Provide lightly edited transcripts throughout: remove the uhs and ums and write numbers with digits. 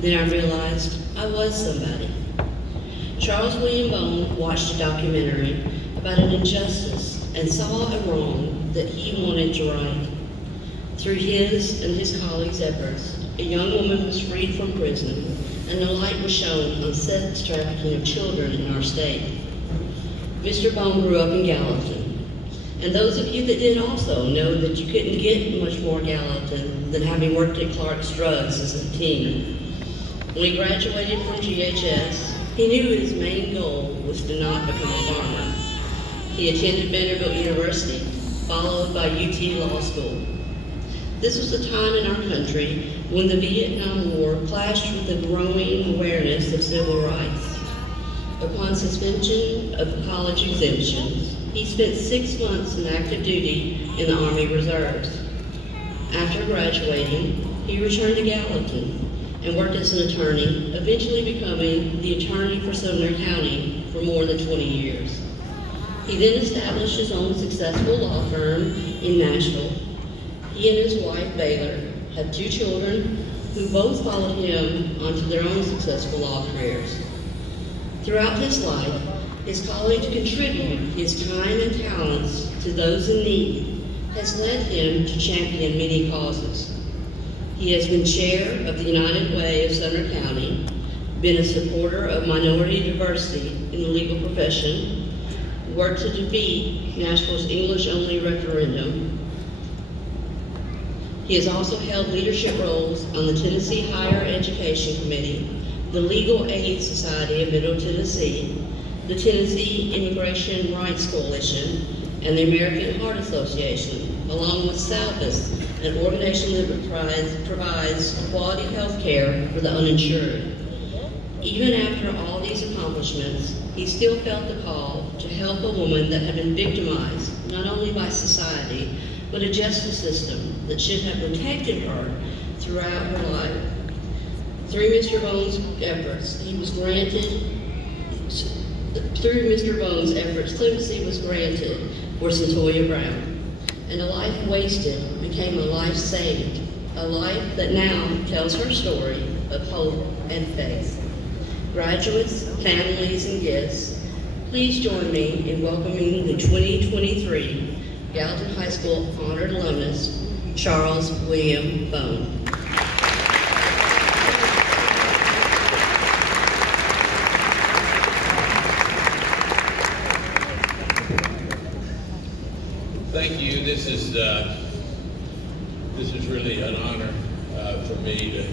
Then I realized I was somebody. Charles William Bone watched a documentary about an injustice and saw a wrong that he wanted to right. Through his and his colleagues' efforts, a young woman was freed from prison and a light was shown on sex trafficking of children in our state. Mr. Bone grew up in Gallatin, and those of you that did also know that you couldn't get much more Gallatin than having worked at Clark's Drugs as a teen. When he graduated from GHS, he knew his main goal was to not become a farmer. He attended Vanderbilt University, followed by UT Law School. This was a time in our country when the Vietnam War clashed with the growing awareness of civil rights. Upon suspension of college exemptions, he spent 6 months in active duty in the Army Reserves. After graduating, he returned to Gallatin and worked as an attorney, eventually becoming the attorney for Sumner County for more than 20 years. He then established his own successful law firm in Nashville. He and his wife, Baylor, have 2 children who both followed him onto their own successful law careers. Throughout his life, his calling to contribute his time and talents to those in need has led him to champion many causes. He has been chair of the United Way of Sumner County, been a supporter of minority diversity in the legal profession, worked to defeat Nashville's English-only referendum. He has also held leadership roles on the Tennessee Higher Education Committee, the Legal Aid Society of Middle Tennessee, the Tennessee Immigration Rights Coalition, and the American Heart Association, along with SALVIS, an organization that provides quality health care for the uninsured. Even after all these accomplishments, he still felt the call to help a woman that had been victimized, not only by society, but a justice system that should have protected her throughout her life. Through Mr. Bone's efforts, clemency was granted for Centoya Brown. And a life wasted became a life saved, a life that now tells her story of hope and faith. Graduates, families, and guests, please join me in welcoming the 2023 Gallatin High School honored alumnus, Charles William Bone. Thank you. This is really an honor for me to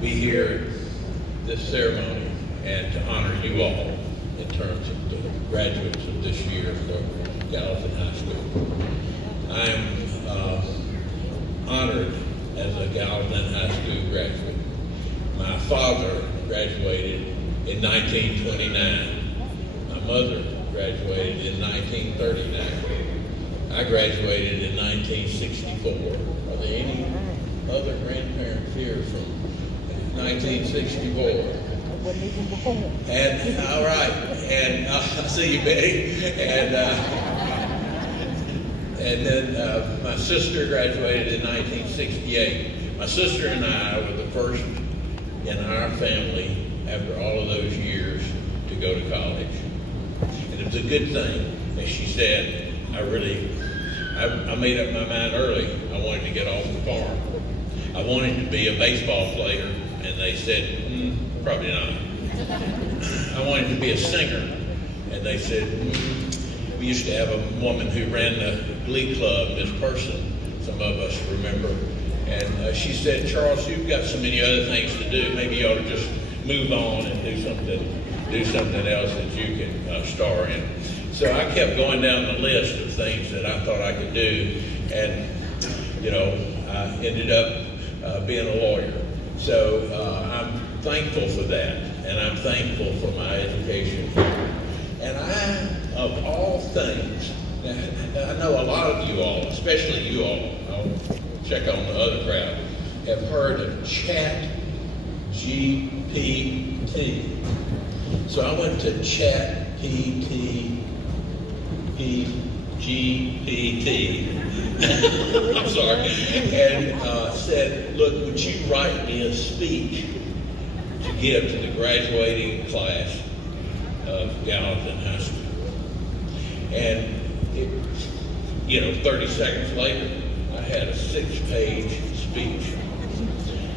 be here at this ceremony and to honor you all in terms of the graduates of this year for Gallatin High School. I am honored as a Gallatin High School graduate. My father graduated in 1929. My mother graduated in 1939. I graduated in 1964. Are there any other grandparents here from 1964? And all right, and I see you, Betty. And then my sister graduated in 1968. My sister and I were the first in our family after all of those years to go to college, and it was a good thing. As she said, I made up my mind early. I wanted to get off the farm. I wanted to be a baseball player, and they said, probably not. I wanted to be a singer, and they said, We used to have a woman who ran the glee club, Miss Person, some of us remember, and she said, Charles, you've got so many other things to do. Maybe you ought to just move on and do something else that you can star in. So I kept going down the list of things that I thought I could do, and I ended up being a lawyer. So I'm thankful for that, and I'm thankful for my education. And I, of all things, I know a lot of you all, especially you all, I'll check on the other crowd, have heard of ChatGPT. So I went to ChatGPT. I'm sorry, and said, look, would you write me a speech to give to the graduating class of Gallatin High School. And 30 seconds later, I had a 6-page speech.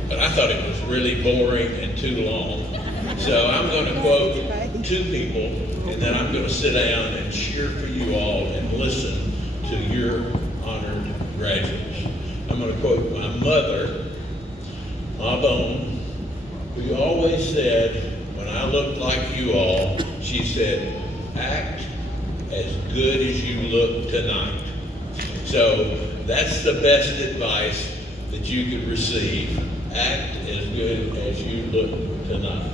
But I thought it was really boring and too long. So I'm going to quote 2 people, and then I'm going to sit down and cheer for you all and listen to your honored graduates. I'm going to quote my mother, Ma Bone, who always said, when I looked like you all, she said, act as good as you look tonight. So that's the best advice that you could receive. Act as good as you look tonight.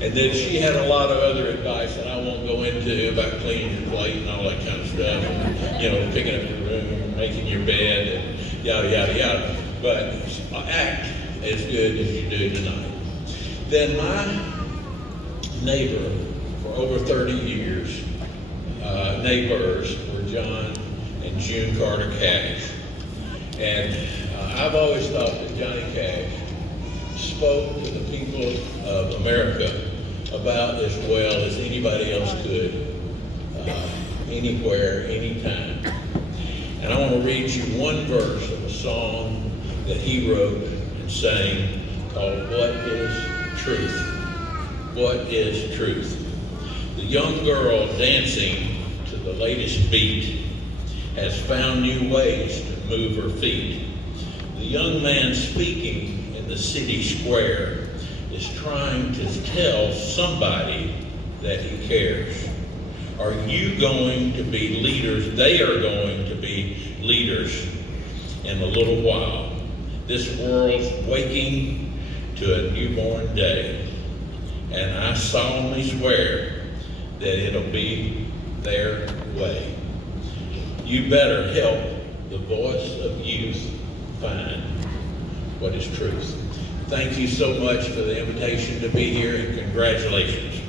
And then she had a lot of other advice that I won't go into about cleaning your plate and all that kind of stuff. And, picking up your room and making your bed and yada, yada, yada. But act as good as you do tonight. Then my neighbor for over 30 years, neighbors were John and June Carter Cash. And I've always thought that Johnny Cash spoke to the people of America about as well as anybody else could, anywhere, anytime. And I want to read you one verse of a song that he wrote and sang called What is Truth? What is truth? The young girl dancing to the latest beat has found new ways to move her feet. The young man speaking in the city square is trying to tell somebody that he cares. Are you going to be leaders? They are going to be leaders in a little while. This world's waking to a newborn day, and I solemnly swear that it'll be their way. You better help the voice of youth find what is truth. Thank you so much for the invitation to be here, and congratulations.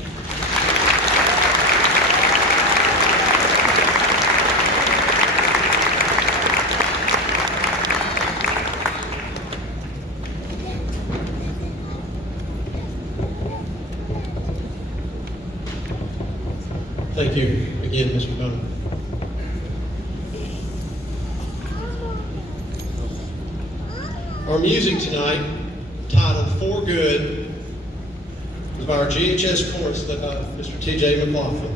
Thank you again, Mr. Bone. Our music tonight, titled For Good, is by our GHS chorus led by Mr. T.J. McLaughlin.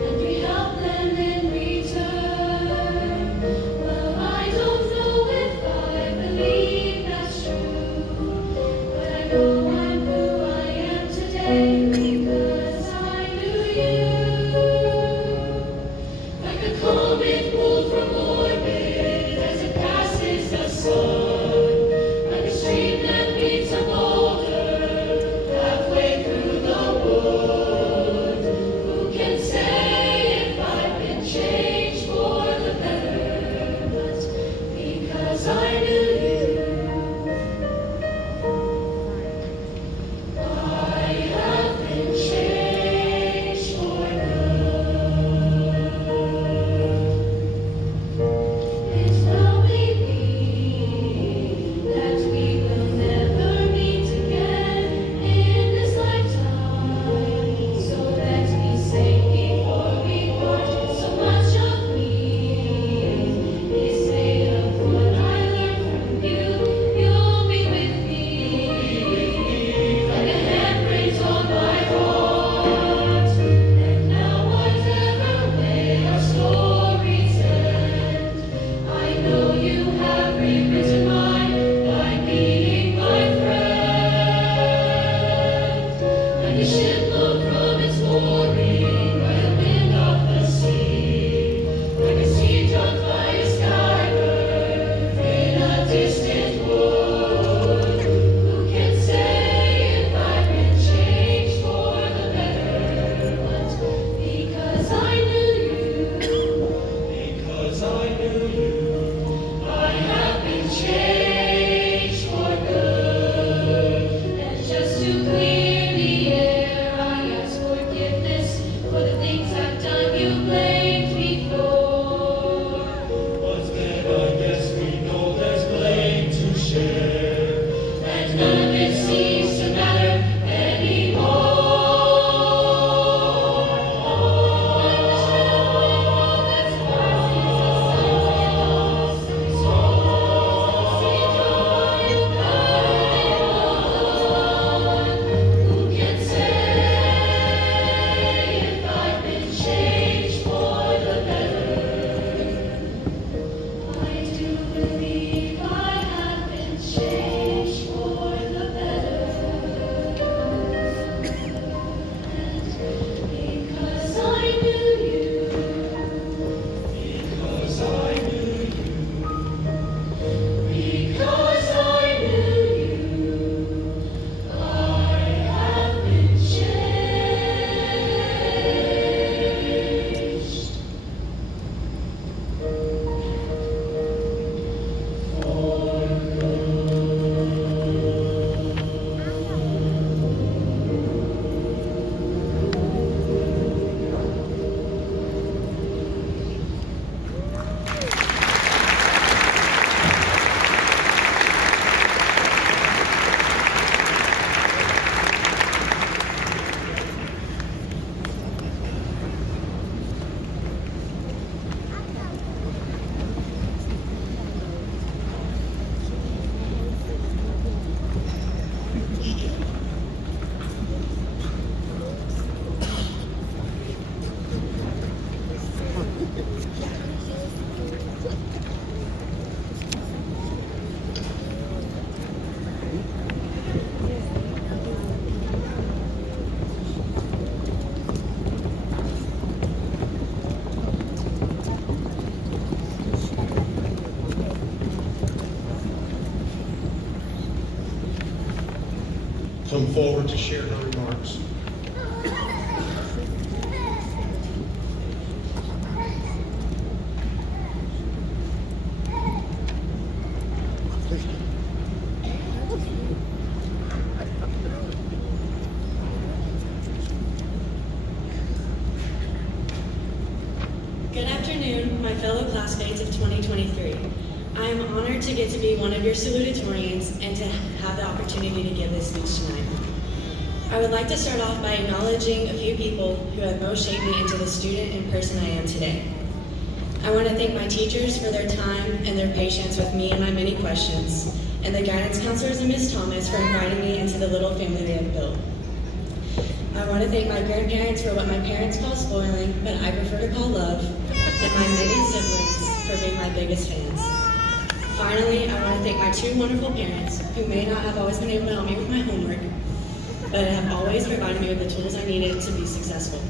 And we help them in return. come forward to share her remarks. Good afternoon, my fellow classmates of 2023. I am honored to get to be one of your salutatorians and to have the opportunity to give this speech tonight. I would like to start off by acknowledging a few people who have most shaped me into the student and person I am today. I want to thank my teachers for their time and their patience with me and my many questions, and the guidance counselors and Ms. Thomas for inviting me into the little family they have built. I want to thank my grandparents for what my parents call spoiling, but I prefer to call love, and my many siblings for being my biggest fans. Finally, I want to thank my two wonderful parents, who may not have always been able to help me with my homework, but have always provided me with the tools I needed to be successful.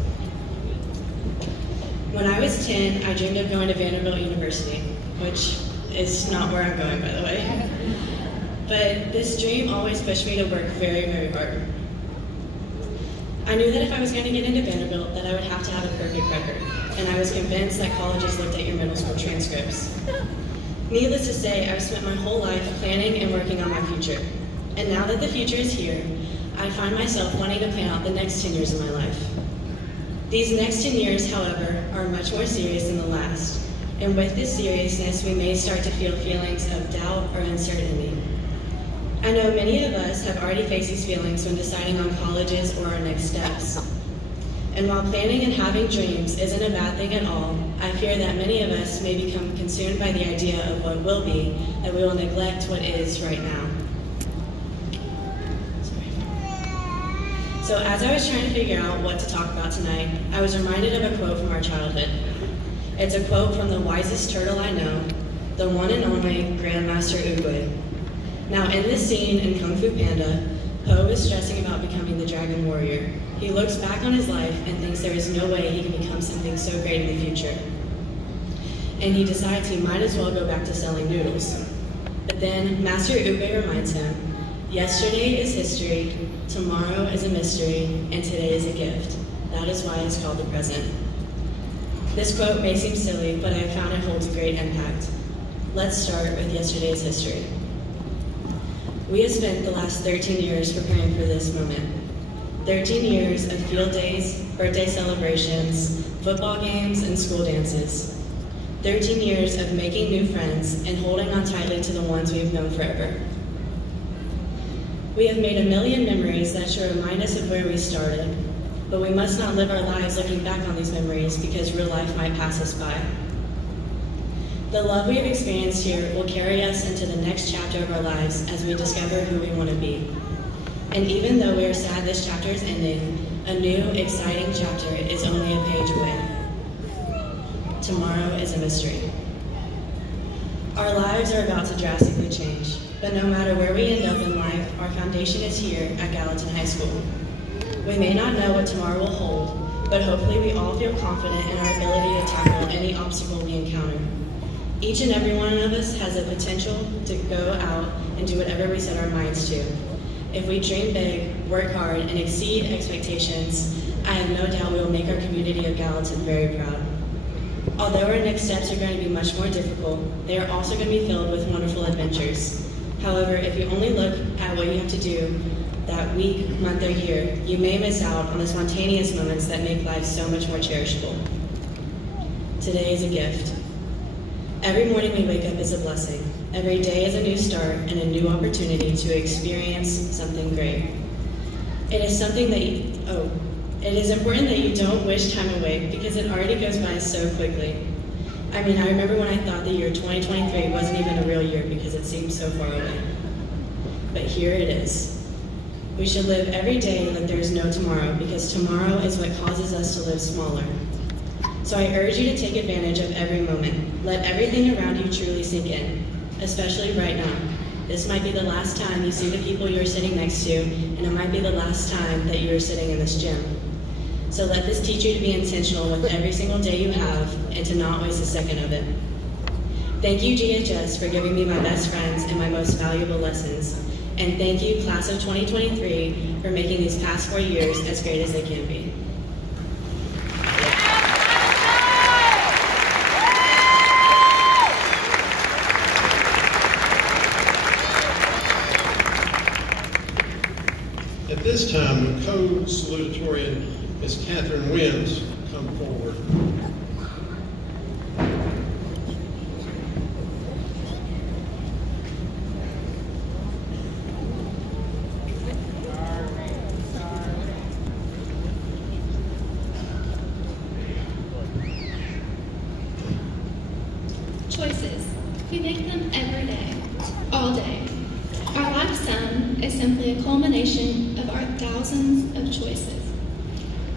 When I was 10, I dreamed of going to Vanderbilt University, which is not where I'm going, by the way. But this dream always pushed me to work very, very hard. I knew that if I was going to get into Vanderbilt, that I would have to have a perfect record, and I was convinced that colleges looked at your middle school transcripts. Needless to say, I've spent my whole life planning and working on my future. And now that the future is here, I find myself wanting to plan out the next 10 years of my life. These next 10 years, however, are much more serious than the last. And with this seriousness, we may start to feel feelings of doubt or uncertainty. I know many of us have already faced these feelings when deciding on colleges or our next steps. And while planning and having dreams isn't a bad thing at all, I fear that many of us may become consumed by the idea of what will be, that we will neglect what is right now. So as I was trying to figure out what to talk about tonight, I was reminded of a quote from our childhood. It's a quote from the wisest turtle I know, the one and only Grandmaster Oogway. Now in this scene in Kung Fu Panda, Po is stressing about becoming the Dragon Warrior. He looks back on his life and thinks there is no way he can become something so great in the future. And he decides he might as well go back to selling noodles. But then Master Oogway reminds him, yesterday is history, tomorrow is a mystery, and today is a gift. That is why it's called the present. This quote may seem silly, but I have found it holds a great impact. Let's start with yesterday's history. We have spent the last 13 years preparing for this moment. 13 years of field days, birthday celebrations, football games, and school dances. 13 years of making new friends and holding on tightly to the ones we've known forever. We have made a million memories that should remind us of where we started, but we must not live our lives looking back on these memories because real life might pass us by. The love we have experienced here will carry us into the next chapter of our lives as we discover who we want to be. And even though we are sad this chapter is ending, a new, exciting chapter is only a page away. Tomorrow is a mystery. Our lives are about to drastically change, but no matter where we end up in life, our foundation is here at Gallatin High School. We may not know what tomorrow will hold, but hopefully we all feel confident in our ability to tackle any obstacle we encounter. Each and every one of us has the potential to go out and do whatever we set our minds to. If we dream big, work hard, and exceed expectations, I have no doubt we will make our community of Gallatin very proud. Although our next steps are going to be much more difficult, they are also going to be filled with wonderful adventures. However, if you only look at what you have to do that week, month, or year, you may miss out on the spontaneous moments that make life so much more cherishable. Today is a gift. Every morning we wake up is a blessing. Every day is a new start and a new opportunity to experience something great. It is important that you don't wish time away because it already goes by so quickly. I mean, I remember when I thought the year 2023 wasn't even a real year because it seemed so far away. But here it is. We should live every day like there is no tomorrow because tomorrow is what causes us to live smaller. So I urge you to take advantage of every moment. Let everything around you truly sink in, especially right now. This might be the last time you see the people you're sitting next to, and it might be the last time that you're sitting in this gym. So let this teach you to be intentional with every single day you have and to not waste a second of it. Thank you, GHS, for giving me my best friends and my most valuable lessons. And thank you, class of 2023, for making these past 4 years as great as they can be. At this time, the co-salutatorian, Ms. Catherine Wims, come forward. Choices. We make them every day, all day. Our life sum is simply a culmination of our thousands of choices.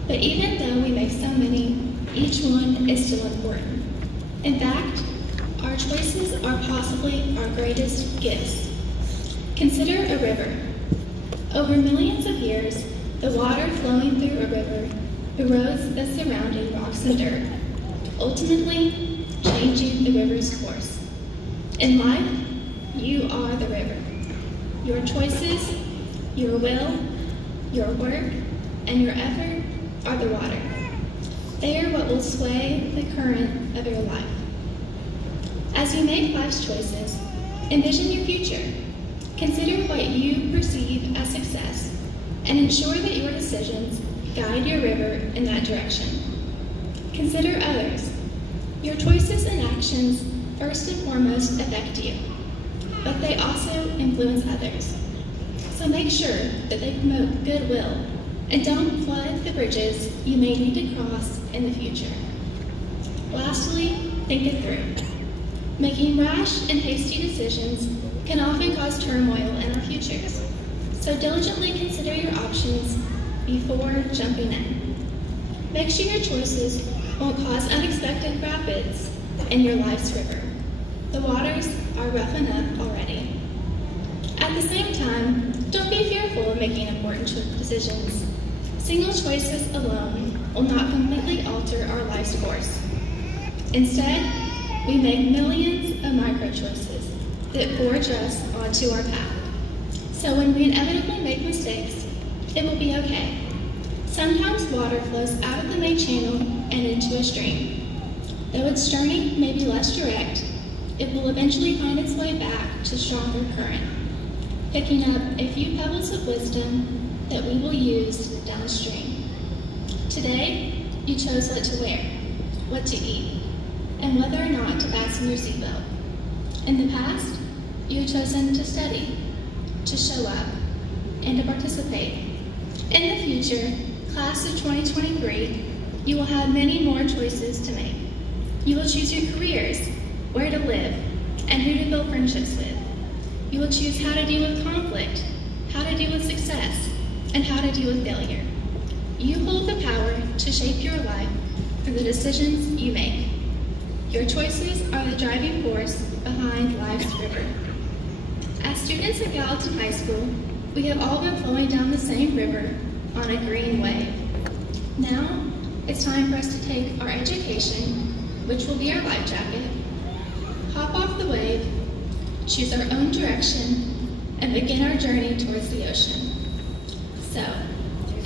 But even though we make so many, each one is still important. In fact, our choices are possibly our greatest gifts. Consider a river. Over millions of years, the water flowing through a river erodes the surrounding rocks and dirt, ultimately changing the river's course. In life, you are the river. Your choices, your will, your work, and your effort are the water. They are what will sway the current of your life. As you make life's choices, envision your future. Consider what you perceive as success, and ensure that your decisions guide your river in that direction. Consider others. Your choices and actions first and foremost affect you, but they also influence others. So make sure that they promote goodwill and don't flood the bridges you may need to cross in the future. Lastly, think it through. Making rash and hasty decisions can often cause turmoil in our futures, so diligently consider your options before jumping in. Make sure your choices won't cause unexpected rapids in your life's river. The waters are rough enough already. At the same time, don't be fearful of making important decisions. Single choices alone will not completely alter our life's course. Instead, we make millions of micro-choices that forge us onto our path. So when we inevitably make mistakes, it will be okay. Sometimes water flows out of the main channel and into a stream. Though its journey may be less direct, it will eventually find its way back to stronger current, picking up a few pebbles of wisdom that we will use downstream. Today, you chose what to wear, what to eat, and whether or not to fasten your seatbelt. In the past, you have chosen to study, to show up, and to participate. In the future, class of 2023, you will have many more choices to make. You will choose your careers, where to live, and who to build friendships with. You will choose how to deal with conflict, how to deal with success, and how to deal with failure. You hold the power to shape your life through the decisions you make. Your choices are the driving force behind life's river. As students at Gallatin High School, we have all been flowing down the same river on a green wave. Now, it's time for us to take our education, which will be our life jacket, hop off the wave, choose our own direction, and begin our journey towards the ocean. So,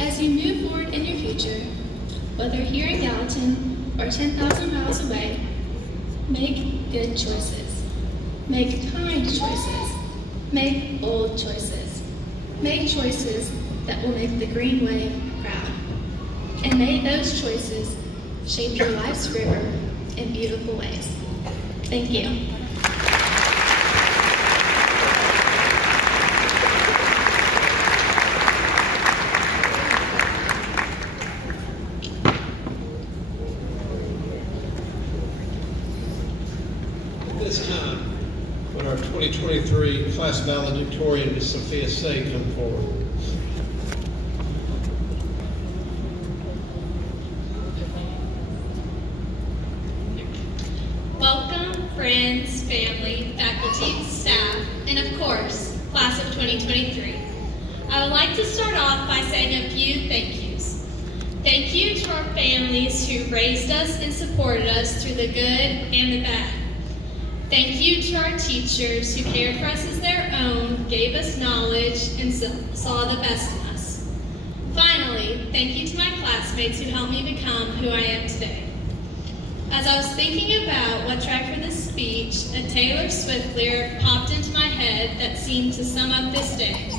as you move forward in your future, whether here in Gallatin or 10,000 miles away, make good choices. Make kind choices. Make bold choices. Make choices that will make the green wave proud. And may those choices shape your life's river in beautiful ways. Thank you. At this time, would our 2023 class valedictorian, Ms. Sophia Say, come forward. Welcome, friends, family, faculty, staff, and of course, class of 2023. I would like to start off by saying a few thank yous. Thank you to our families who raised us and supported us through the good and the bad. Thank you to our teachers who cared for us as their own, gave us knowledge, and saw the best in us. Finally, thank you to my classmates who helped me become who I am today. As I was thinking about what track for this speech, a Taylor Swift lyric popped into my head that seemed to sum up this day.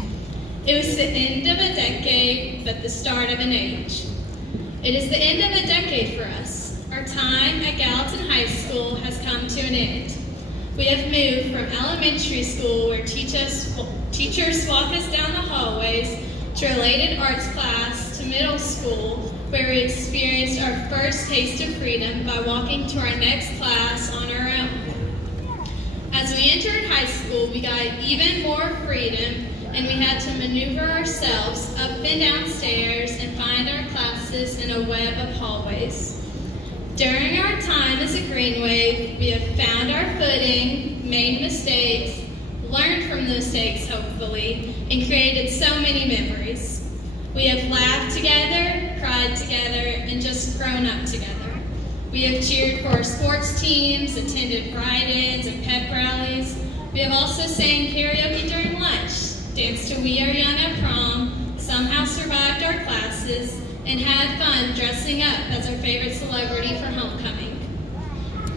It was the end of a decade, but the start of an age. It is the end of a decade for us. Our time at Gallatin High School has come to an end. We have moved from elementary school, where teachers walk us down the hallways, to related arts class, to middle school, where we experienced our first taste of freedom by walking to our next class on our own. As we entered high school, we got even more freedom, and we had to maneuver ourselves up and down stairs and find our classes in a web of hallways. During our time as a Green Wave, we have found our footing, made mistakes, learned from the mistakes, hopefully, and created so many memories. We have laughed together, cried together, and just grown up together. We have cheered for our sports teams, attended ride-ins and pep rallies. We have also sang karaoke during lunch, danced to We Are Young at prom, somehow survived our classes, and had fun dressing up as our favorite celebrity for homecoming.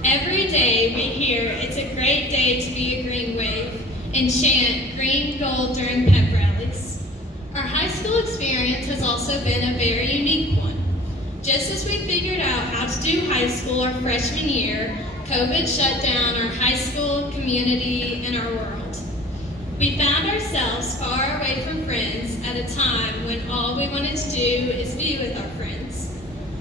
Every day we hear it's a great day to be a Green Wave and chant green gold during pep rallies. Our high school experience has also been a very unique one. Just as we figured out how to do high school our freshman year, COVID shut down our high school, community, and our world. We found ourselves far away from friends at a time when all we wanted to do is be with our friends.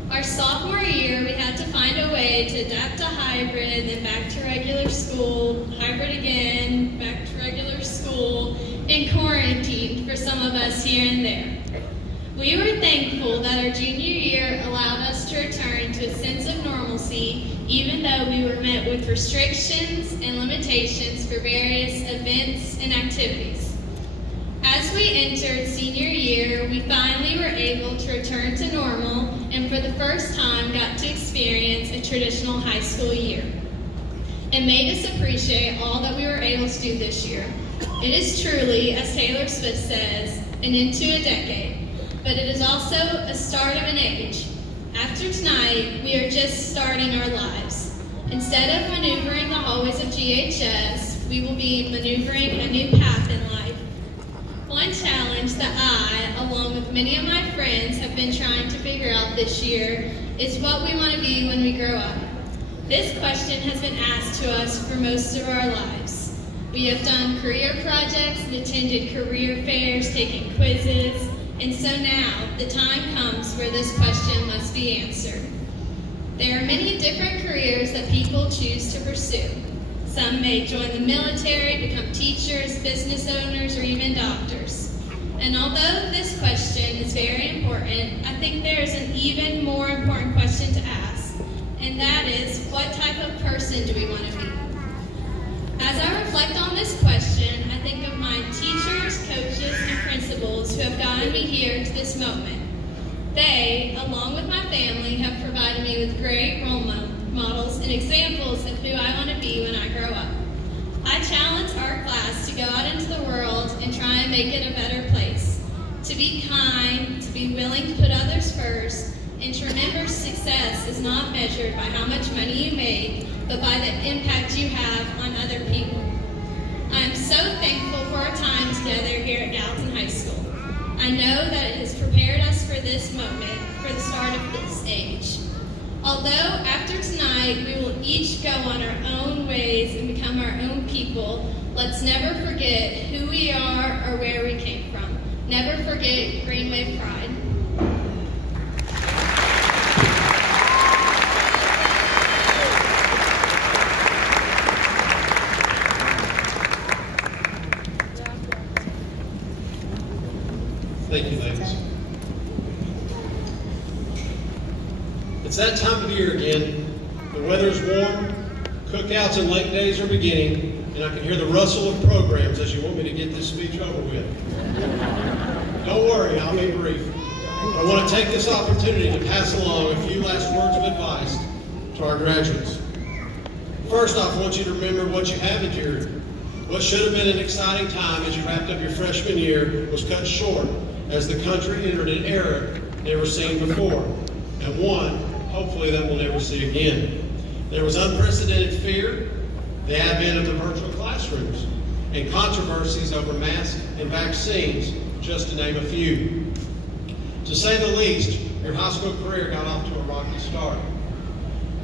Our sophomore year, we had to find a way to adapt to hybrid, then back to regular school, hybrid again, back to regular school, and quarantined for some of us here and there. We were thankful that our junior year allowed us to return to a sense of normalcy, even though we were met with restrictions and limitations for various events and activities. As we entered senior year, we finally were able to return to normal and for the first time got to experience a traditional high school year. It made us appreciate all that we were able to do this year. It is truly, as Taylor Swift says, an end to a decade, but it is also a start of an age. After tonight, we are just starting our lives. Instead of maneuvering the hallways of GHS, we will be maneuvering a new path in life. One challenge that I, along with many of my friends, have been trying to figure out this year is what we want to be when we grow up. This question has been asked to us for most of our lives. We have done career projects and attended career fairs, taken quizzes, and so now the time comes where this question must be answered. There are many different careers that people choose to pursue. Some may join the military, become teachers, business owners, or even doctors. And although this question is very important, I think there is an even more important question to ask, and that is, what type of person do we want to be? As I reflect on this question, I think of my teachers, coaches, and principals who have gotten me here to this moment. They, along with my family, have provided me with great role models and examples of who I want to be when I grow up. I challenge our class to go out into the world and try and make it a better place, to be kind, to be willing to put others first, and to remember success is not measured by how much money you make, but by the impact you have on other people. I am so thankful for our time together here at Gallatin High School. I know that it has prepared us for this moment, for the start of this age. Although after tonight we will each go on our own ways and become our own people, let's never forget who we are or where we came from. Never forget Green Wave pride. Thank you, ladies. It's that time of year again. The weather's warm, cookouts and lake days are beginning, and I can hear the rustle of programs as you want me to get this speech over with. Don't worry, I'll be brief. I want to take this opportunity to pass along a few last words of advice to our graduates. First off, I want you to remember what you have endured. What should have been an exciting time as you wrapped up your freshman year was cut short as the country entered an era never seen before, and one, hopefully, that we'll never see again. There was unprecedented fear, the advent of the virtual classrooms, and controversies over masks and vaccines, just to name a few. To say the least, your high school career got off to a rocky start.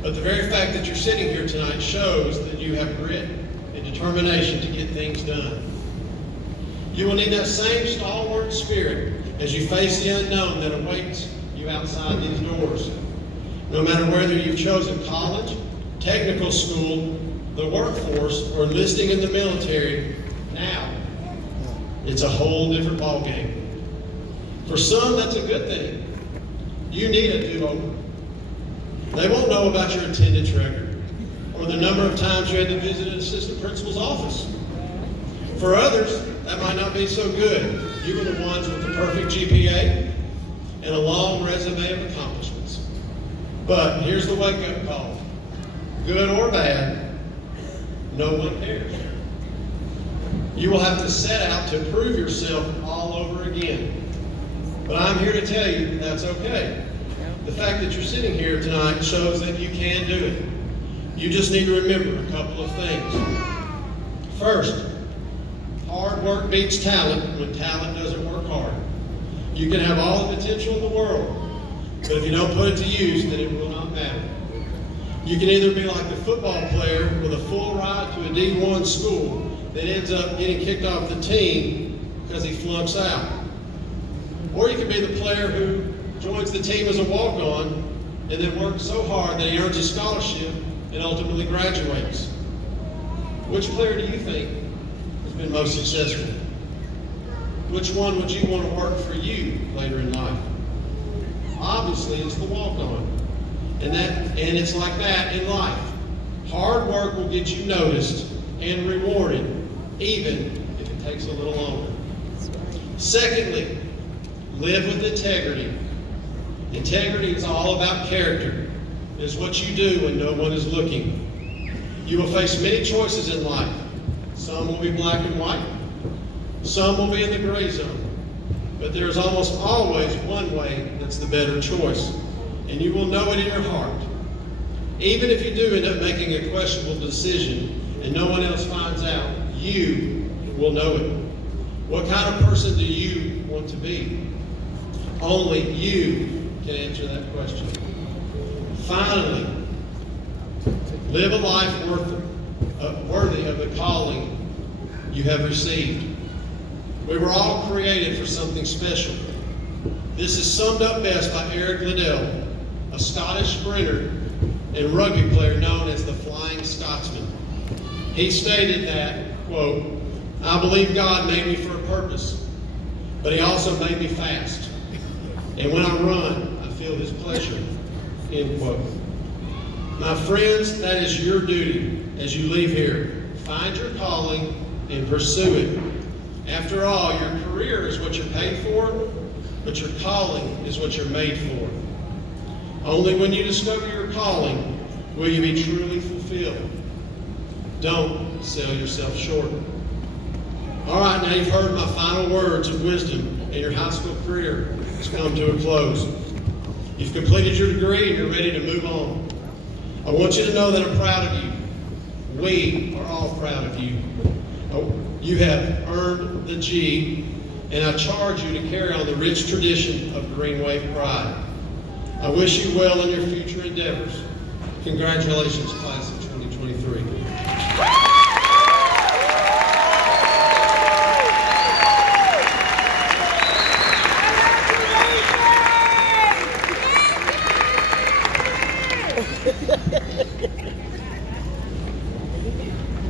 But the very fact that you're sitting here tonight shows that you have grit and determination to get things done. You will need that same stalwart spirit as you face the unknown that awaits you outside these doors. No matter whether you've chosen college, technical school, the workforce, or enlisting in the military, now it's a whole different ballgame. For some, that's a good thing. You need a do-over. They won't know about your attendance record or the number of times you had to visit an assistant principal's office. For others, that might not be so good. You were the ones with the perfect GPA and a long resume of accomplishments. But here's the wake-up call. Good or bad, no one cares. You will have to set out to prove yourself all over again. But I'm here to tell you that's okay. The fact that you're sitting here tonight shows that you can do it. You just need to remember a couple of things. First, hard work beats talent when talent doesn't work hard. You can have all the potential in the world, but if you don't put it to use, then it will not matter. You can either be like the football player with a full ride to a D1 school that ends up getting kicked off the team because he flunks out. Or you can be the player who joins the team as a walk-on and then works so hard that he earns a scholarship and ultimately graduates. Which player do you think has been most successful? Which one would you want to work for you later in life? Obviously, it's the walk-on. And it's like that in life. Hard work will get you noticed and rewarded, even if it takes a little longer. Secondly, live with integrity. Integrity is all about character. It's what you do when no one is looking. You will face many choices in life. Some will be black and white. Some will be in the gray zone. But there is almost always one way that's the better choice. And you will know it in your heart. Even if you do end up making a questionable decision and no one else finds out, you will know it. What kind of person do you want to be? Only you can answer that question. Finally, live a life worthy of the calling you have received. We were all created for something special. This is summed up best by Eric Liddell, a Scottish sprinter and rugby player known as the Flying Scotsman. He stated that, quote, "I believe God made me for a purpose, but he also made me fast. And when I run, I feel his pleasure," end quote. My friends, that is your duty as you leave here. Find your calling and pursue it. After all, your career is what you're paid for, but your calling is what you're made for. Only when you discover your calling will you be truly fulfilled. Don't sell yourself short. All right, now you've heard my final words of wisdom, and your high school career has come to a close. You've completed your degree and you're ready to move on. I want you to know that I'm proud of you. We are all proud of you. You have earned the G, and I charge you to carry on the rich tradition of Green Wave pride. I wish you well in your future endeavors. Congratulations, class of 2023.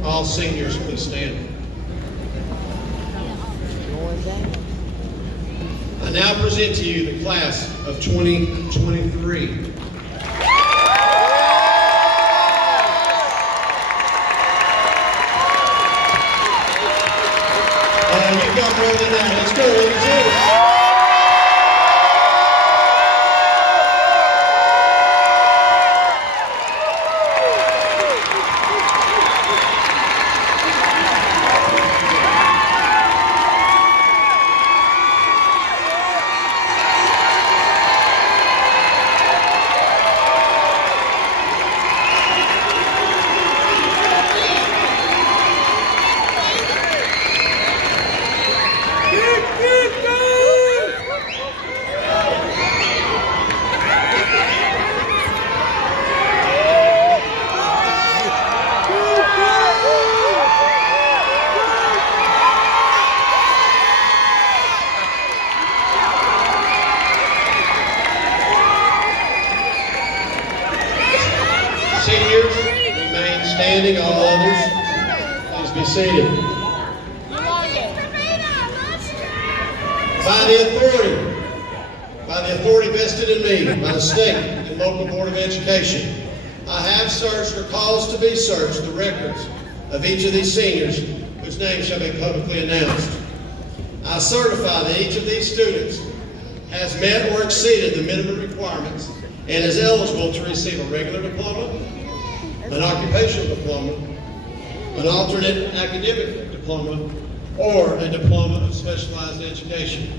All seniors, please stand. I now present to you the class of 2023. You've got more than that. Let's go, ladies and gentlemen. seniors, remain standing. All others, please be seated. By the authority vested in me by the state and local Board of Education, I have searched or caused to be searched the records of each of these seniors, which names shall be publicly announced. I certify that each of these students has met or exceeded the minimum requirements and is eligible to receive a regular diploma, an occupational diploma, an alternate academic diploma, or a diploma of specialized education.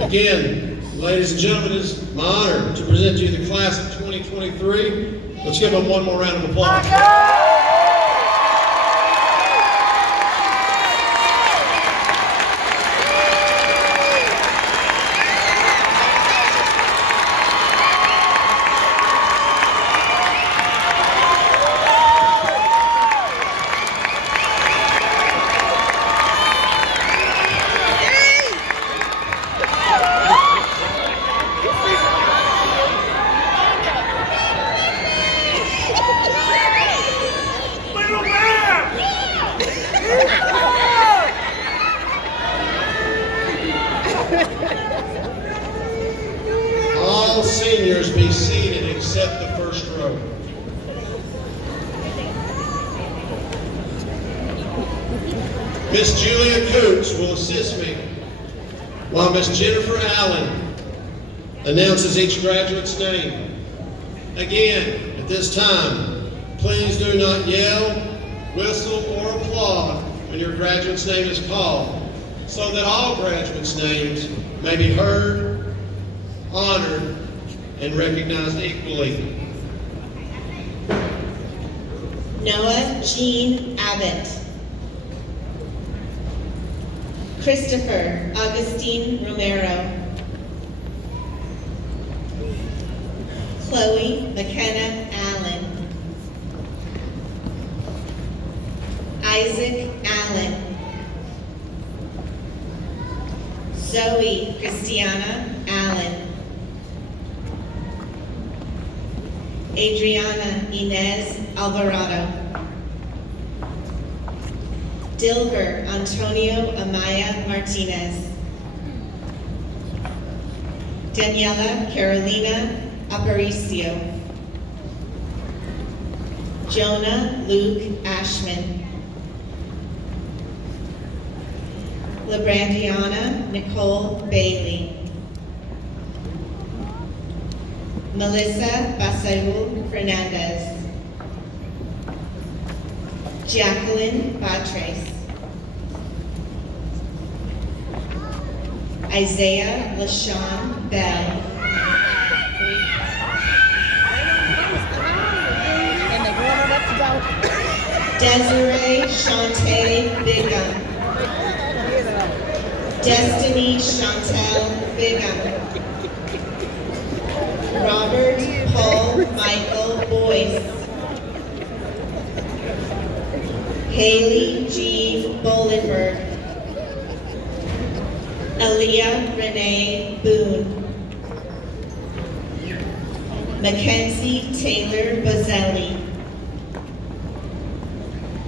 Again, ladies and gentlemen, it is my honor to present to you the class of 2023. Let's give them one more round of applause. All seniors be seated except the first row. Miss Julia Coots will assist me while Miss Jennifer Allen announces each graduate's name. Again, at this time, please do not yell, whistle, or applaud when your graduate's name is called, so that all graduates' names may be heard, honored, and recognized equally. Noah Jean Abbott. Christopher Augustine Romero. Chloe McKenna Allen. Isaac Allen. Zoe Christiana Allen. Adriana Inez Alvarado. Dilger Antonio Amaya Martinez. Daniela Carolina Aparicio. Jonah Luke Ashman. LaBrandiana Nicole Bailey. Melissa Basaul Fernandez. Jacqueline Batres. Isaiah LaShawn Bell. Desiree Shantae Bigham. Destiny Chantel Bigham. Robert Paul Michael Boyce. Haley Jean Bolenberg. Aaliyah Renee Boone. Mackenzie Taylor Bozelli.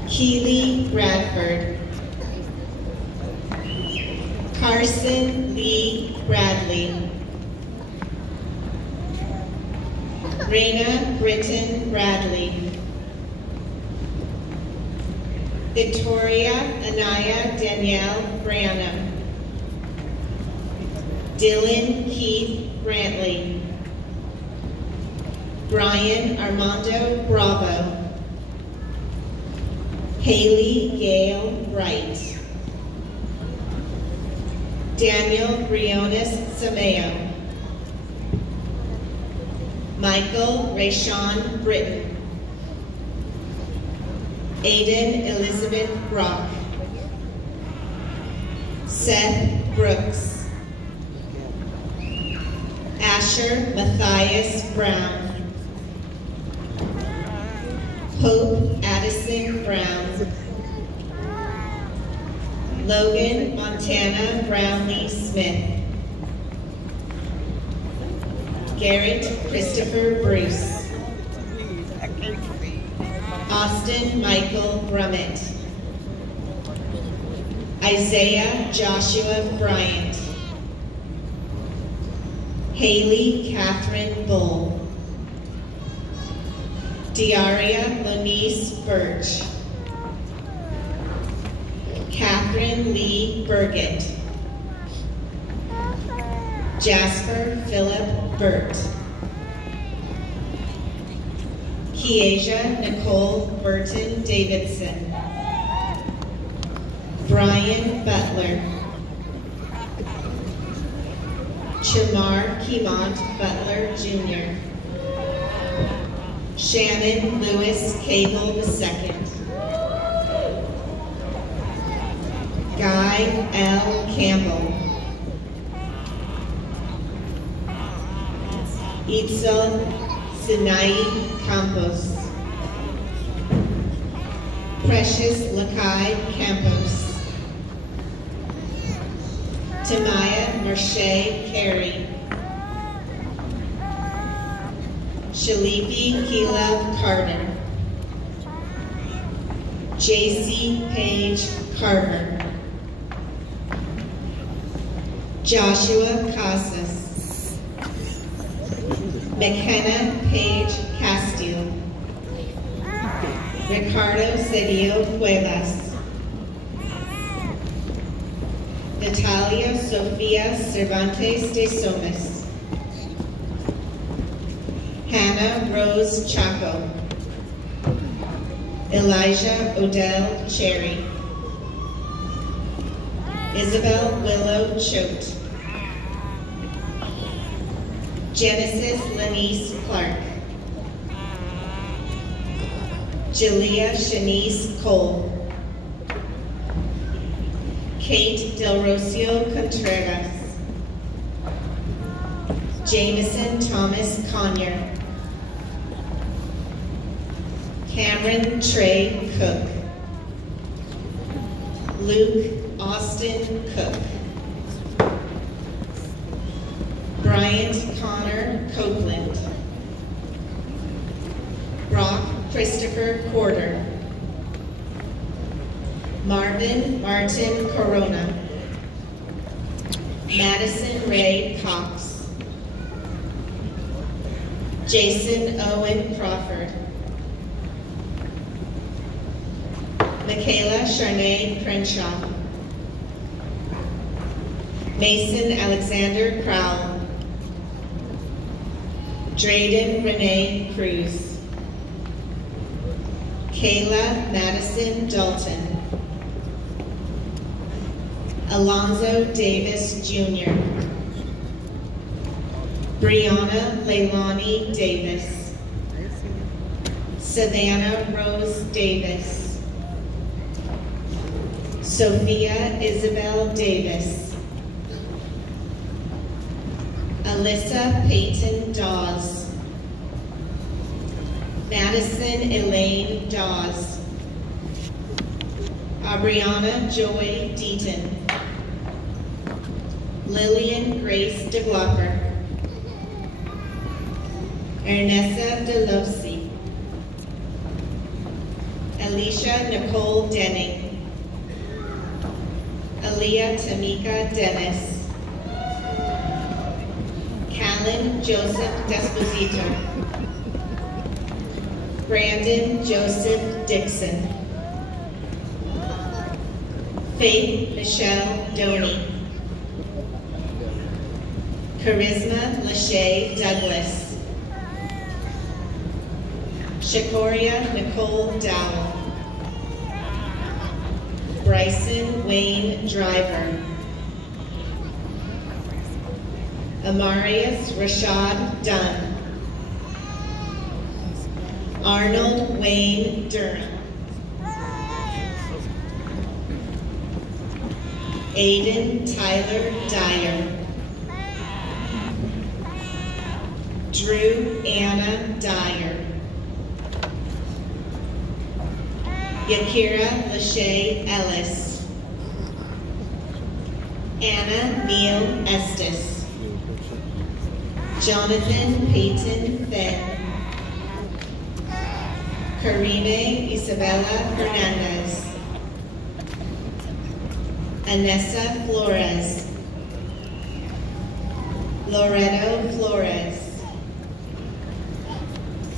Keely Bradford. Carson Lee Bradley. Raina Britton Bradley. Victoria Anaya Danielle Branham. Dylan Keith Brantley. Brian Armando Bravo. Haley Gale Wright. Daniel Briones Sameo. Michael Rayshawn Britton. Aiden Elizabeth Brock. Seth Brooks. Asher Matthias Brown. Hope Addison Brown. Logan Montana Brownlee Smith. Garrett Christopher Bruce. Austin Michael Brummett. Isaiah Joshua Bryant. Haley Catherine Bull. Diaria Lonice Birch. Catherine Lee Burgett. Jasper Philip Burt. Kiesia Nicole Burton Davidson. Brian Butler. Shamar Kimont Butler Jr. Shannon Lewis Cable II. Guy L. Campbell. Itzel Sinai Campos. Precious Lakai Campos. Tamaya Marche Carey. Shalipi Kilav Carter. JC Page Carver. Joshua Casas. McKenna Page Castile. Ricardo Cedillo Cuevas. Natalia Sofia Cervantes de Somes. Hannah Rose Chaco. Elijah Odell Cherry. Isabel Willow Choate. Genesis Lanice Clark. Jalea Shanice Cole. Kate Del Rocio Contreras. Jameson Thomas Conyer. Cameron Trey Cook. Luke Austin Cook. Bryant Connor Copeland. Brock Christopher Porter. Marvin Martin Corona. Madison Ray Cox. Jason Owen Crawford. Michaela Charnay Crenshaw. Mason Alexander Crowell. Drayden Renee Cruz. Kayla Madison Dalton. Alonzo Davis Jr. Brianna Leilani Davis. Savannah Rose Davis. Sophia Isabel Davis. Alyssa Peyton Dawes. Madison Elaine Dawes. Aubriana Joy Deaton. Lillian Grace DeGlopper. Ernesta DeLosi. Alicia Nicole Denning. Aaliyah Tamika Dennis. Callan Joseph Desposito. Brandon Joseph Dixon. Faith Michelle Doney. Charisma Lachey Douglas. Shakoria Nicole Dowell. Bryson Wayne Driver. Amarius Rashad Dunn. Arnold Wayne Durham. Aiden Tyler Dyer. Drew Anna Dyer. Yakira Lachey Ellis. Anna Neal Estes. Jonathan Peyton Fenn. Karime Isabella Hernandez. Anessa Flores. Loreto Flores.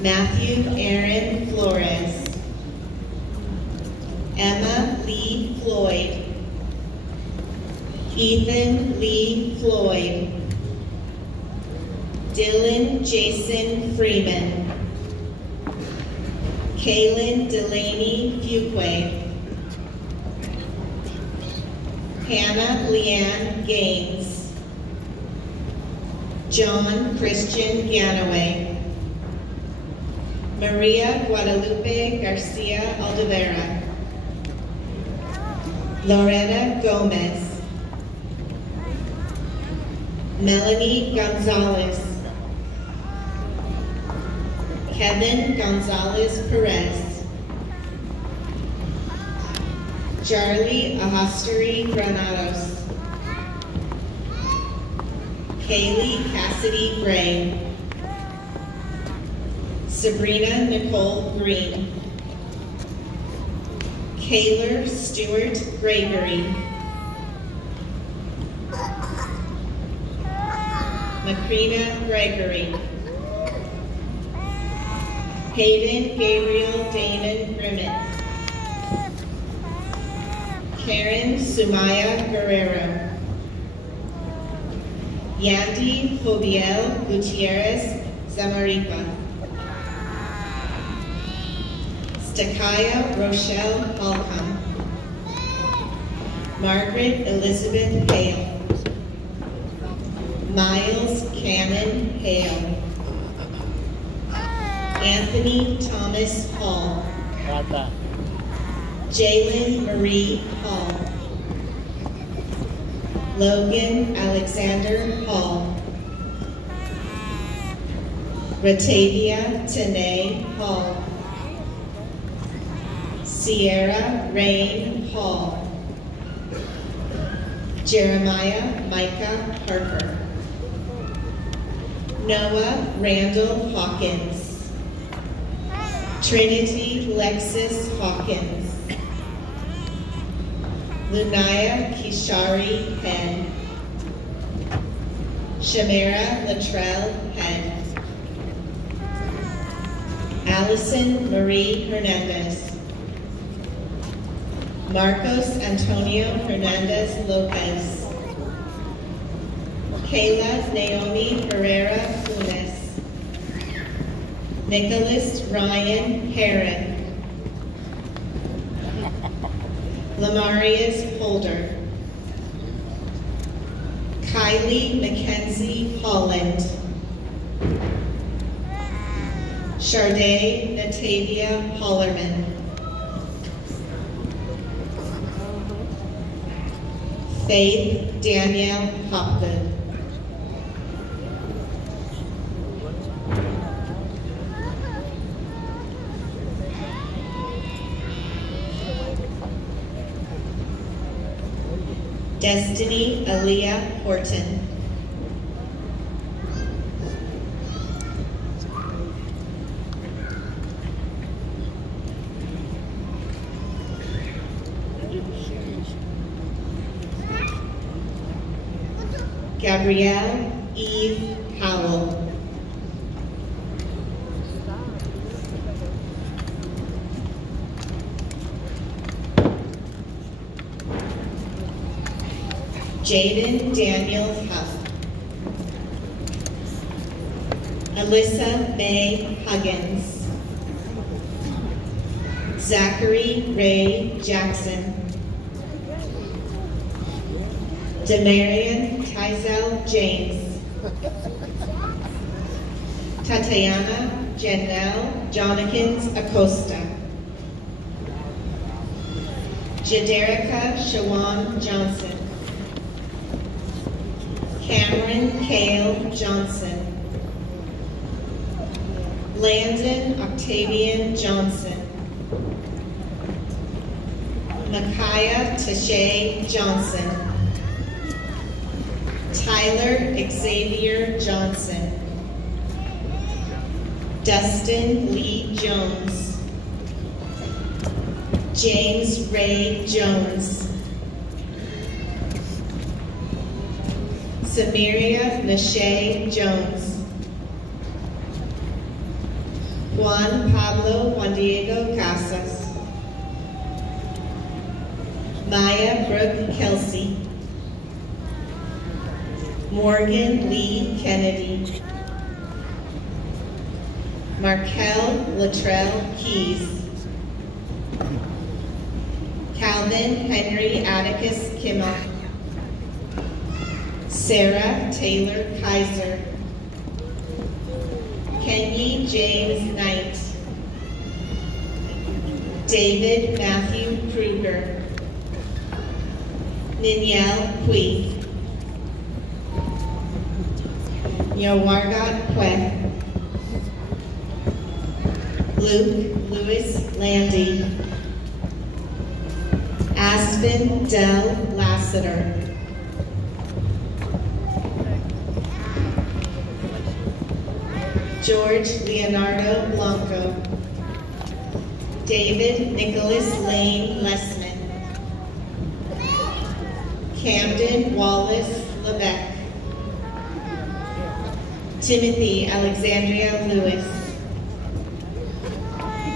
Matthew Aaron Flores. Emma Lee Floyd. Ethan Lee Floyd. Dylan Jason Freeman. Kaylin Delaney Fuquay. Hannah Leanne Gaines. John Christian Ganaway. Maria Guadalupe Garcia Aldovera. Loretta Gomez. Melanie Gonzalez. Kevin Gonzalez Perez. Charlie Ahasteri Granados. Kaylee Cassidy Gray. Sabrina Nicole Green. Kaylor Stewart Gregory. Macrina Gregory. Hayden Gabriel Damon Grimmett. Karen Sumaya Guerrero. Yandy Joviel Gutierrez Zamaripa. Stakaya Rochelle Holcomb. Margaret Elizabeth Hale. Miles Cannon Hale. Anthony Thomas Hall. Jalen Marie Hall. Logan Alexander Hall. Ratavia Tanae Hall. Sierra Rain Hall. Jeremiah Micah Harper. Noah Randall Hawkins. Trinity Lexis Hawkins. Lunaya Kishari Head. Shamira Latrell Head. Allison Marie Hernandez. Marcos Antonio Hernandez Lopez. Kayla Naomi Herrera Funes. Nicholas Ryan Heron. Lamarius Holder. Kylie Mackenzie Holland. Sharday Natavia Hollerman. Faith Danielle Hopgood. Destiny Aaliyah Horton. Gabrielle Eve Howell. Jaden Daniel Huff. Alyssa May Huggins. Zachary Ray Jackson. Demarian Tizell James. Tatiana Janelle Jonikins Acosta. Jaderica Shawan Johnson. Cameron Cale Johnson. Landon Octavian Johnson. Micaiah Tashay Johnson. Tyler Xavier Johnson. Dustin Lee Jones. James Ray Jones. Samaria Nashay Jones. Juan Pablo Juan Diego Casas. Maya Brooke Kelsey. Morgan Lee Kennedy. Markel Latrell Keys. Calvin Henry Atticus Kimmel. Sarah Taylor Kaiser. Kenyi James Knight. David Matthew Kruger. Ninyel Kui. Yawargat Pue. Luke Lewis Landy. Aspen Dell Lassiter. George Leonardo Blanco. David Nicholas Lane Lessman. Camden Wallace Levesque. Timothy Alexandria Lewis.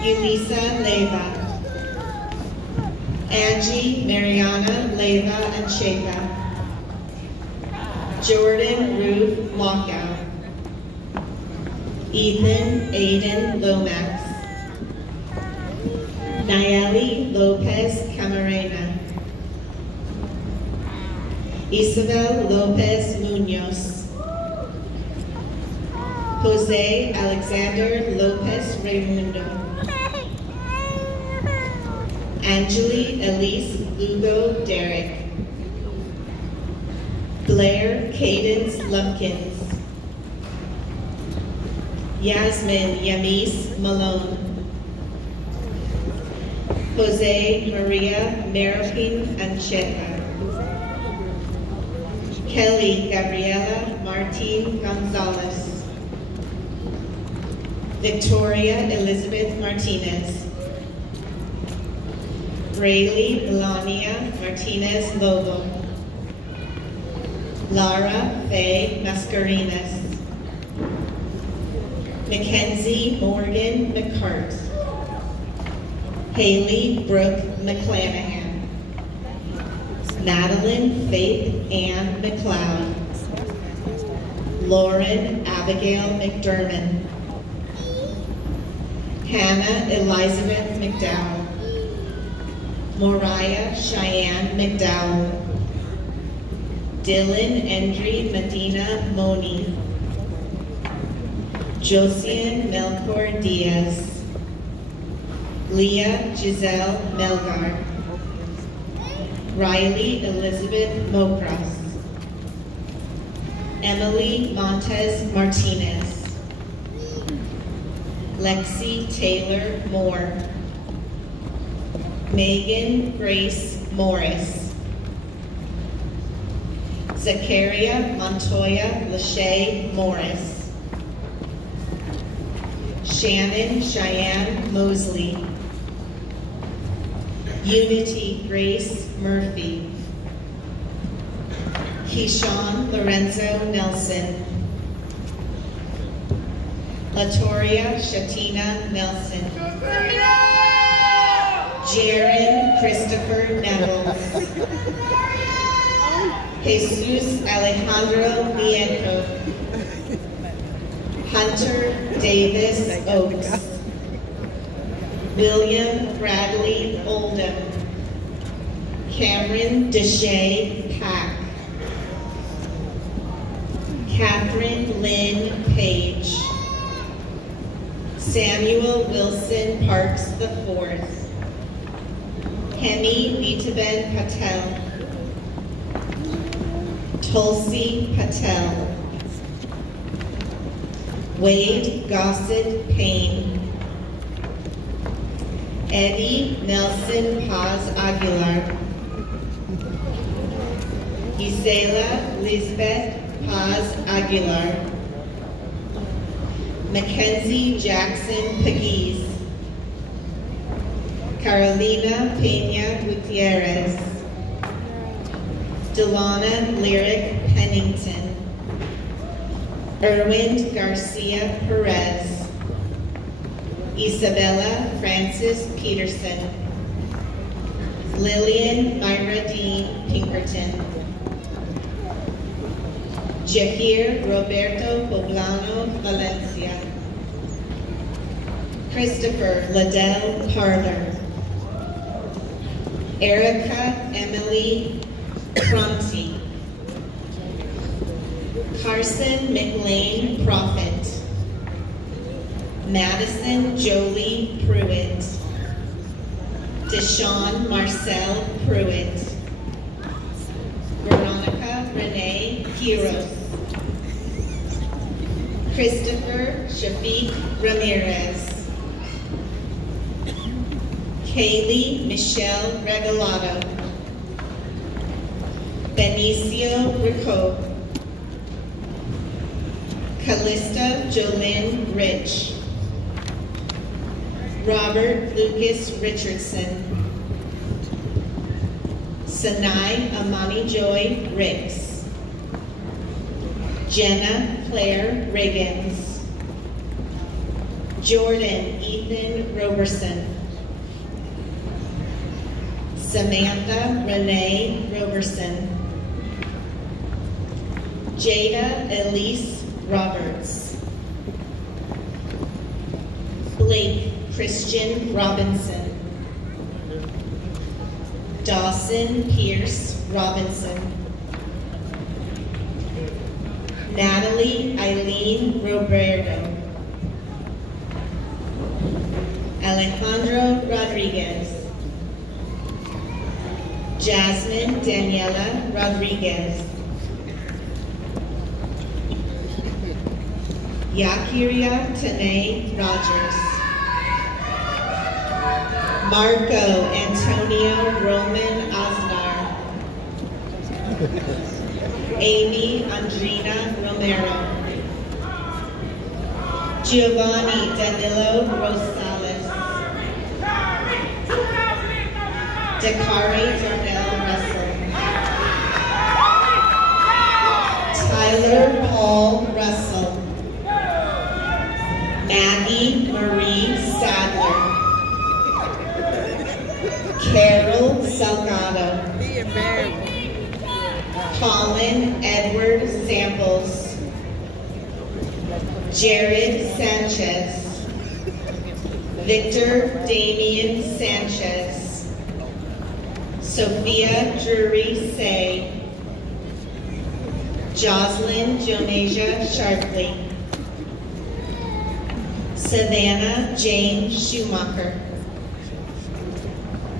Elisa Leva. Angie Mariana Leva and Sheka. Jordan Ruth Lockout. Ethan Aiden Lomax. Nayeli Lopez Camarena. Isabel Lopez Munoz. Jose Alexander Lopez Raimundo. Angeli Elise Lugo Derrick. Blair Cadence Lumpkins. Yasmin Yamis Malone. Jose Maria Maripin Ancheta. Kelly Gabriela Martin Gonzalez. Victoria Elizabeth Martinez. Rayleigh Melania Martinez Lobo. Lara Faye Mascarenas. Mackenzie Morgan McCart. Haley Brooke McClanahan. Madeline Faith Ann McLeod. Lauren Abigail McDermott. Hannah Elizabeth McDowell. Moriah Cheyenne McDowell. Dylan Endry Medina Moni. Josian Melchor Diaz. Leah Giselle Melgar. Riley Elizabeth Mopras. Emily Montez Martinez. Lexi Taylor Moore. Megan Grace Morris. Zachariah Montoya Lachey Morris. Shannon Cheyenne Mosley. Unity Grace Murphy. Keyshawn Lorenzo Nelson. Latoria Shatina Nelson. Jaron Christopher Nevels. Jesus Alejandro Nieto. Hunter Davis Oaks. William Bradley Oldham. Cameron Deshay Pack. Catherine Lynn Page. Samuel Wilson Parks IV. Hemi Nitaben Patel. Tulsi Patel. Wade Gossett Payne. Eddie Nelson Paz Aguilar. Gisela Lisbeth Paz Aguilar. Mackenzie Jackson Pegues. Carolina Peña Gutierrez, Delana Lyric Pennington, Erwin Garcia Perez, Isabella Francis Peterson, Lillian Myra Dean Pinkerton, Jahir Roberto Poblano Valencia, Christopher Liddell Parler, Erica Emily Promty, Carson McLean Prophet, Madison Jolie Pruitt, Deshaun Marcel Pruitt, Veronica Renee Quiros, Christopher Shafiq Ramirez, Kaylee Michelle Regalado, Benicio Rico, Callista Jolynn Rich, Robert Lucas Richardson, Sanai Amani Joy Ricks, Jenna Claire Riggins, Jordan Ethan Roberson, Samantha Renee Roberson, Jada Elise Roberts, Blake Christian Robinson, Dawson Pierce Robinson, Natalie Eileen Roberto, Alejandro Rodriguez, Jasmine Daniela Rodriguez, Yakiria Tanae Rogers, Marco Antonio Roman Aznar, Amy Andrina Romero, Giovanni Danilo Rosales, Dakari Darnell Russell, Tyler Paul Russell, Maggie Marie Sadler, Carol Salgado, Colin Edward Samples, Jared Sanchez, Victor Damian Sanchez, Sophia Drury Say, Jocelyn Jonasia Sharpley, Savannah Jane Schumacher,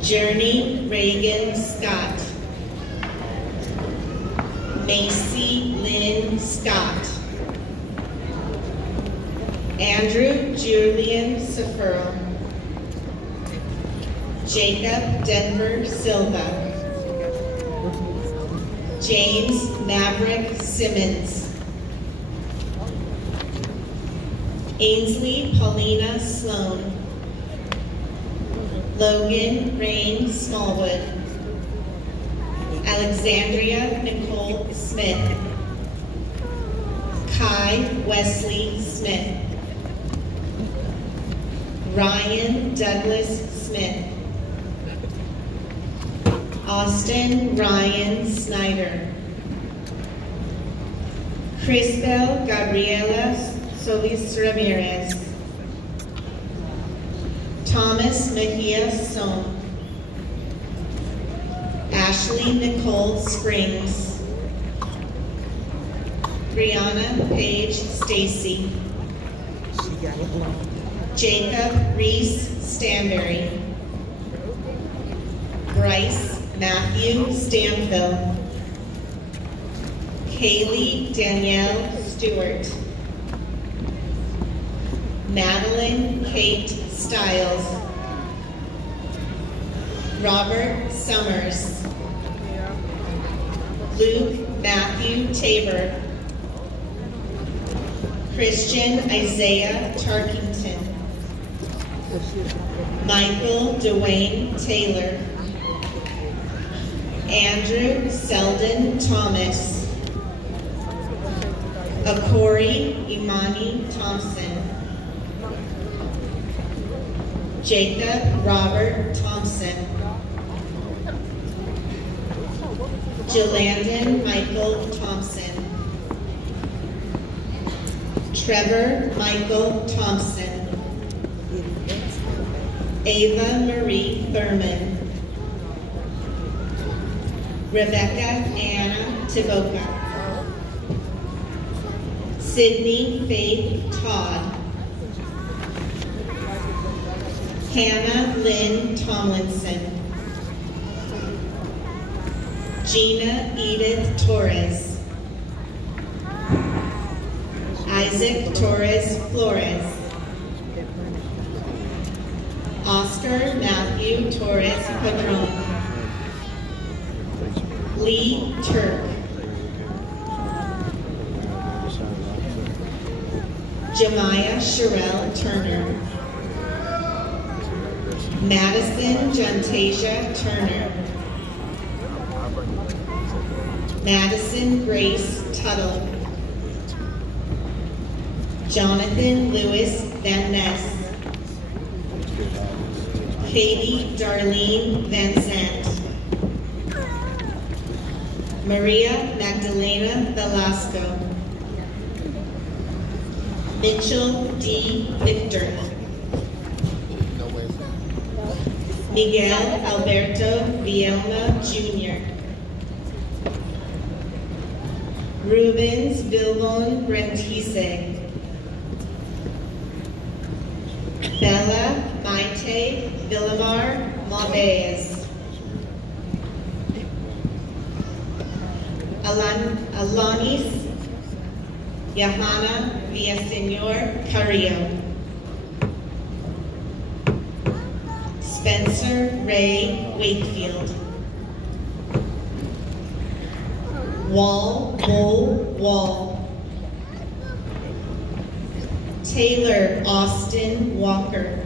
Journey Reagan Scott, Macy Lynn Scott, Andrew Julian Sefero, Jacob Denver Silva, James Maverick Simmons, Ainsley Paulina Sloan, Logan Rain Smallwood, Alexandria Nicole Smith, Kai Wesley Smith, Ryan Douglas Smith, Austin Ryan Snyder, Crisbel Gabriela Solis Ramirez, Thomas Mejia Son, Ashley Nicole Springs, Brianna Paige Stacy, Jacob Reese Stanberry, Bryce Matthew Stanville, Kaylee Danielle Stewart, Madeline Kate Stiles, Robert Summers, Luke Matthew Tabor, Christian Isaiah Tarkington, Michael Dwayne Taylor, Andrew Selden Thomas, Akori Imani Thompson, Jacob Robert Thompson, Jalandon Michael Thompson, Trevor Michael Thompson, Ava Marie Thurman, Rebecca Anna Tivoca, Sydney Faith Todd, Hannah Lynn Tomlinson, Gina Edith Torres, Isaac Torres Flores, Oscar Matthew Torres Padron, Lee Turk, Jemiah Sherelle Turner, Madison Jantasia Turner, Madison Grace Tuttle, Jonathan Lewis Van Ness, Katie Darlene Van Zandt, Maria Magdalena Velasco, Mitchell D. Victor, Miguel Alberto Vielma Jr., Rubens Vilbon Brentise, Bella Maite Villamar Malvez, Alanis Yahana Villaseñor Carrillo, Spencer Ray Wakefield, Wall, Taylor Austin Walker,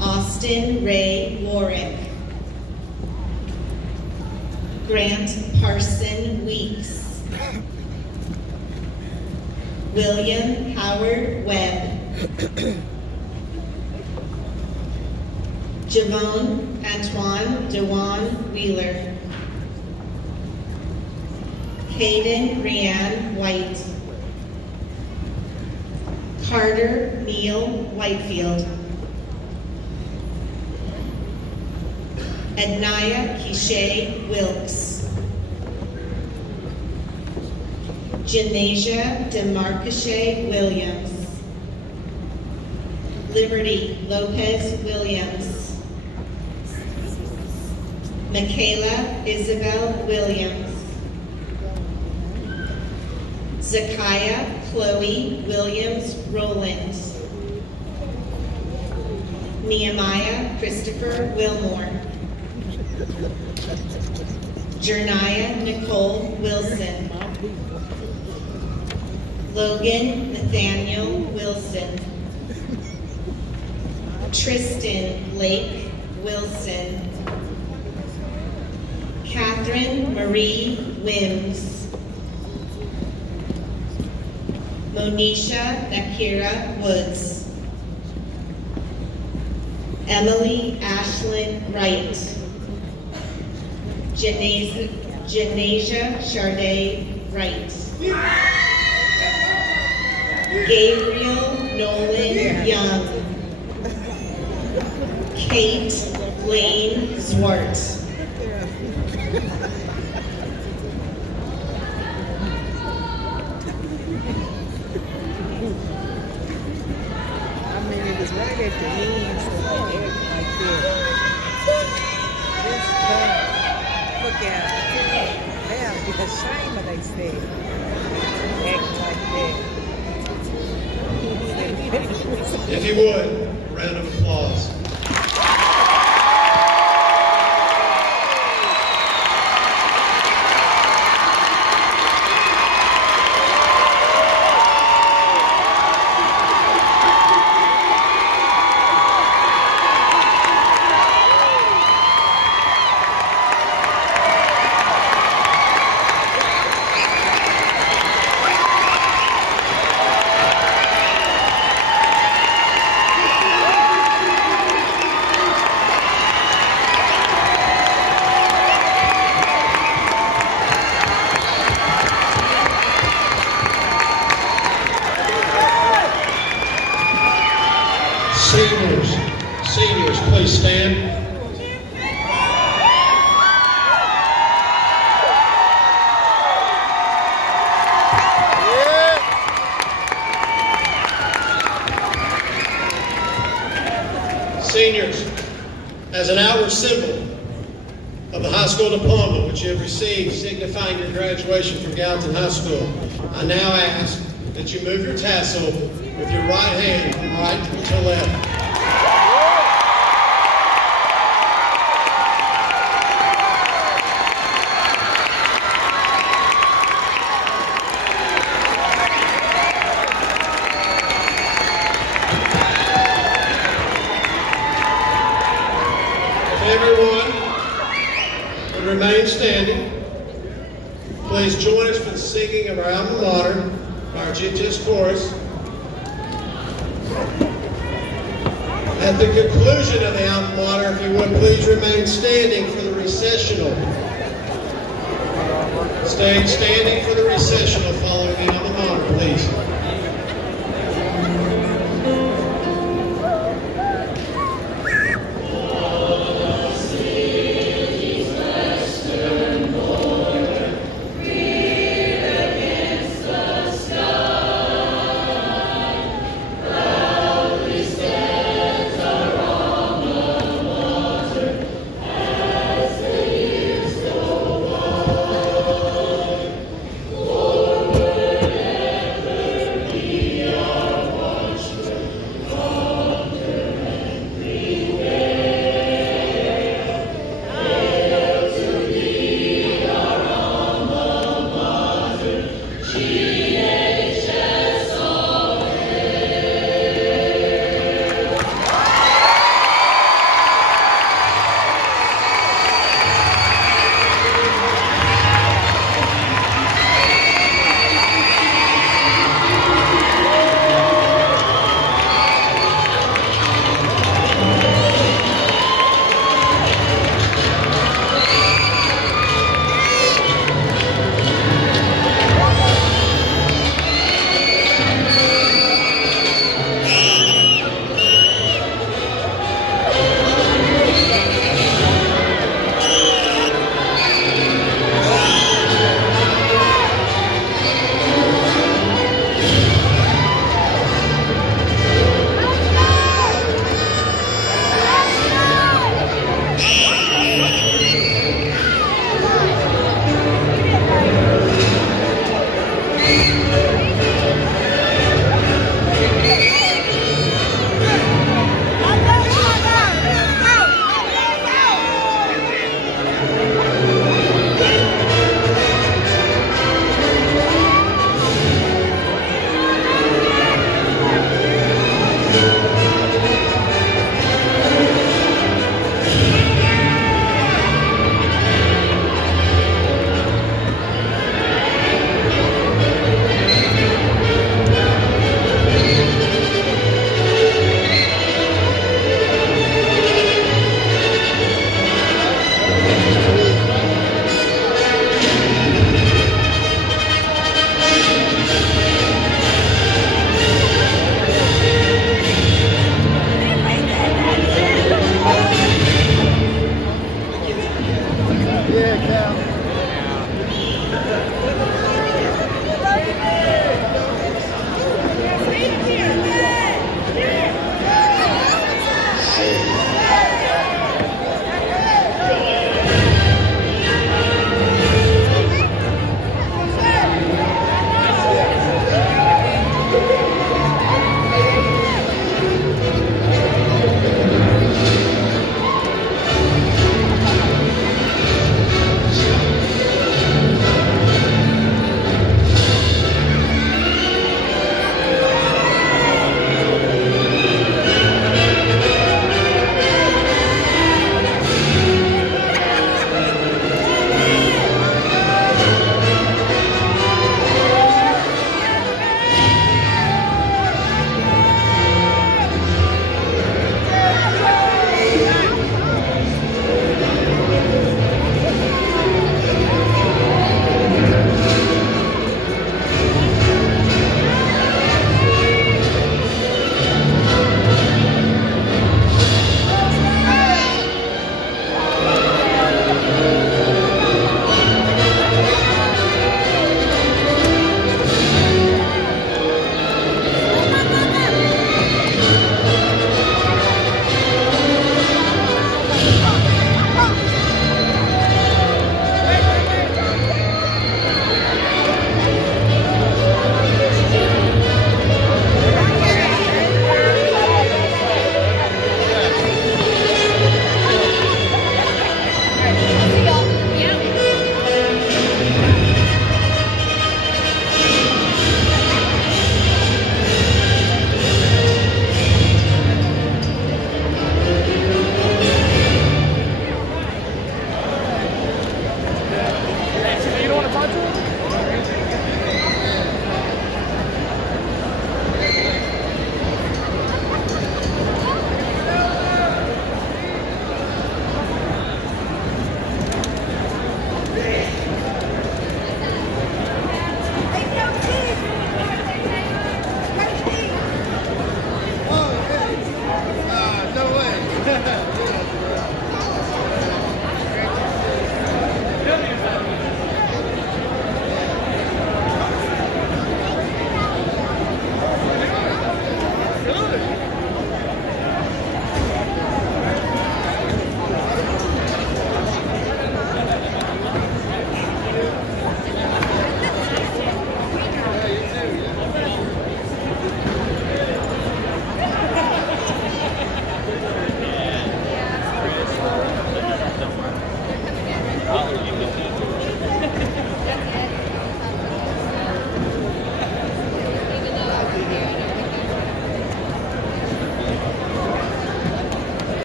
Austin Ray Warwick, Grant Parson Weeks, William Howard Webb, Javon Antoine Dewan Wheeler, Hayden Rianne White, Carter Neil Whitefield, Ednaya Kishay Wilkes, Janasia DeMarcashe Williams, Liberty Lopez Williams, Michaela Isabel Williams, Zakiah Chloe Williams Rowland, Nehemiah Christopher Wilmore, Jerniah Nicole Wilson, Logan Nathaniel Wilson, Tristan Lake Wilson, Catherine Marie Wims, Monisha Nakira Woods, Emily Ashlyn Wright, Janasia Charday Wright, Gabriel Nolan Young, Kate Lane Zwart, Right at the knees and everything like this. This thing, look at it. They'll be ashamed of themselves. Act like that. If you would, a round of applause. please stand. Seniors, as an outward symbol of the high school diploma which you have received signifying your graduation from Gallatin High School, I now ask that you move your tassel with your right hand from right to left. Everyone would remain standing. Please join us for the singing of our alma mater by our GTS chorus. At the conclusion of the alma mater, if you would please remain standing for the recessional. Staying standing for the recessional following the alma mater, please.